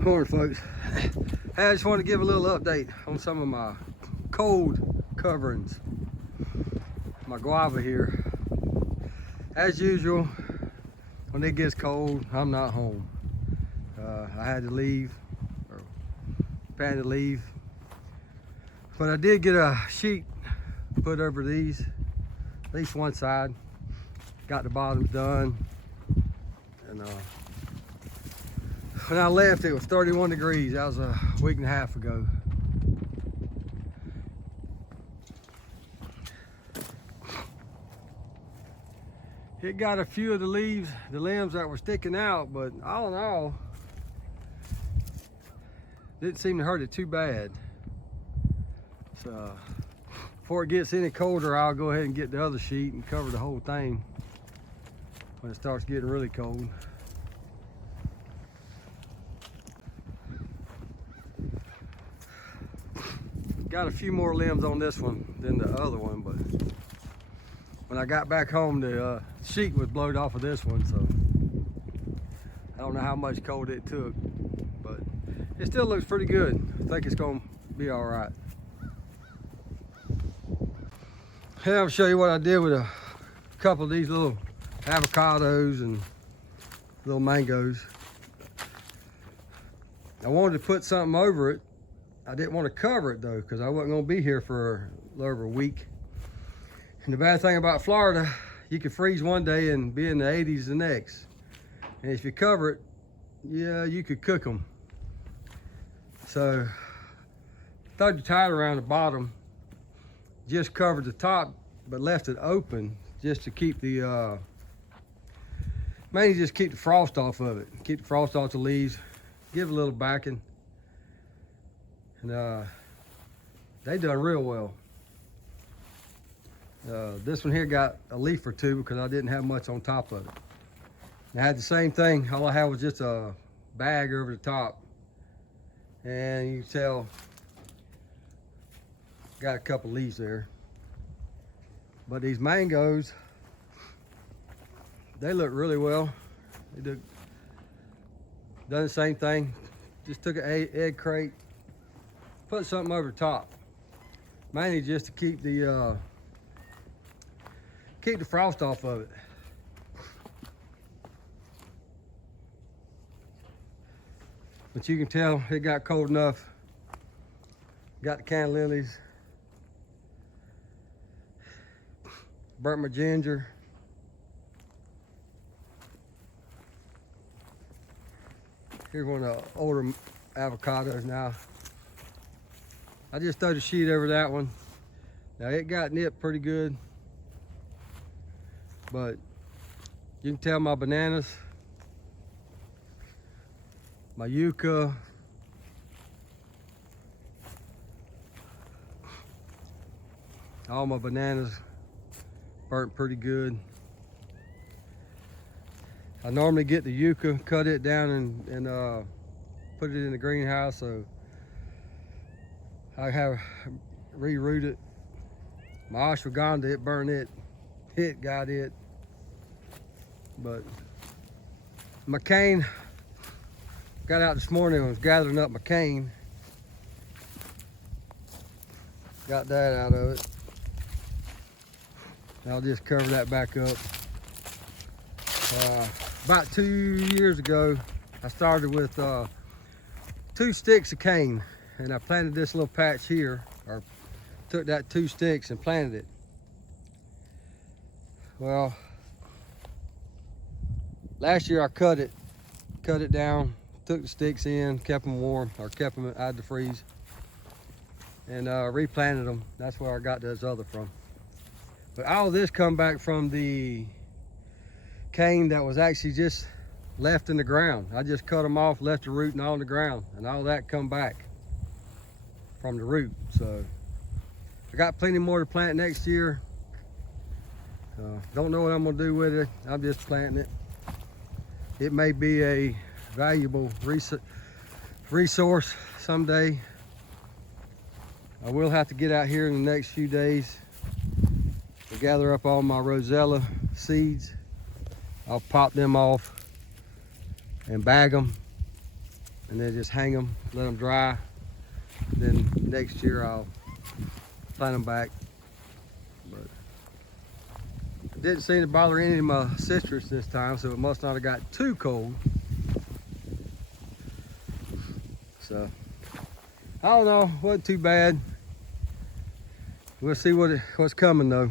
Morning, folks. Hey, I just want to give a little update on some of my cold coverings. My guava here. As usual, when it gets cold, I'm not home. I had to leave, or planned to leave. But I did get a sheet put over these, at least one side. Got the bottoms done. And when I left, it was 31 degrees. That was a week and a half ago. It got a few of the leaves, the limbs that were sticking out, but all in all, didn't seem to hurt it too bad. So before it gets any colder, I'll go ahead and get the other sheet and cover the whole thing when it starts getting really cold. Got a few more limbs on this one than the other one, but when I got back home, the sheet was blowed off of this one, so I don't know how much cold it took, but it still looks pretty good. I think it's gonna be all right. Here, I'll show you what I did with a couple of these little avocados and little mangoes. I wanted to put something over it. I didn't want to cover it though, because I wasn't going to be here for a little over a week. And the bad thing about Florida, you can freeze one day and be in the 80s the next. And if you cover it, yeah, you could cook them. So, threw the tire around the bottom, just covered the top, but left it open just to keep the, mainly just keep the frost off of it. Keep the frost off the leaves, give it a little backing. And they done real well. This one here got a leaf or two because I didn't have much on top of it. And I had the same thing. All I had was just a bag over the top. And you can tell, got a couple leaves there. But these mangoes, they look really well. They done the same thing. Just took an egg crate, put something over the top, mainly just to keep the frost off of it. But you can tell it got cold enough. Got the can lilies, burnt my ginger. Here's one of the older avocados now. I just threw the sheet over that one. Now it got nipped pretty good, but you can tell my bananas, my yucca, all my bananas burnt pretty good. I normally get the yucca, cut it down and put it in the greenhouse, so I have reroot it. My ashwagandha, it burned it. It got it. But my cane, got out this morning and was gathering up my cane. Got that out of it. I'll just cover that back up. About 2 years ago, I started with 2 sticks of cane. And I planted this little patch here, or took that 2 sticks and planted it. Well, last year I cut it down, took the sticks in, kept them warm, or kept them out of the freeze, and replanted them. That's where I got those other from. But all of this come back from the cane that was actually just left in the ground. I just cut them off, left the root and all in the ground, and all that come back from the root. So I got plenty more to plant next year. Don't know what I'm gonna do with it. I'm just planting it. It may be a valuable resource someday. I will have to get out here in the next few days to gather up all my rosella seeds. I'll pop them off and bag them and then just hang them, let them dry. Then next year I'll plant them back. But it didn't seem to bother any of my citrus this time, so it must not have got too cold. So I don't know, wasn't too bad. We'll see what's coming though.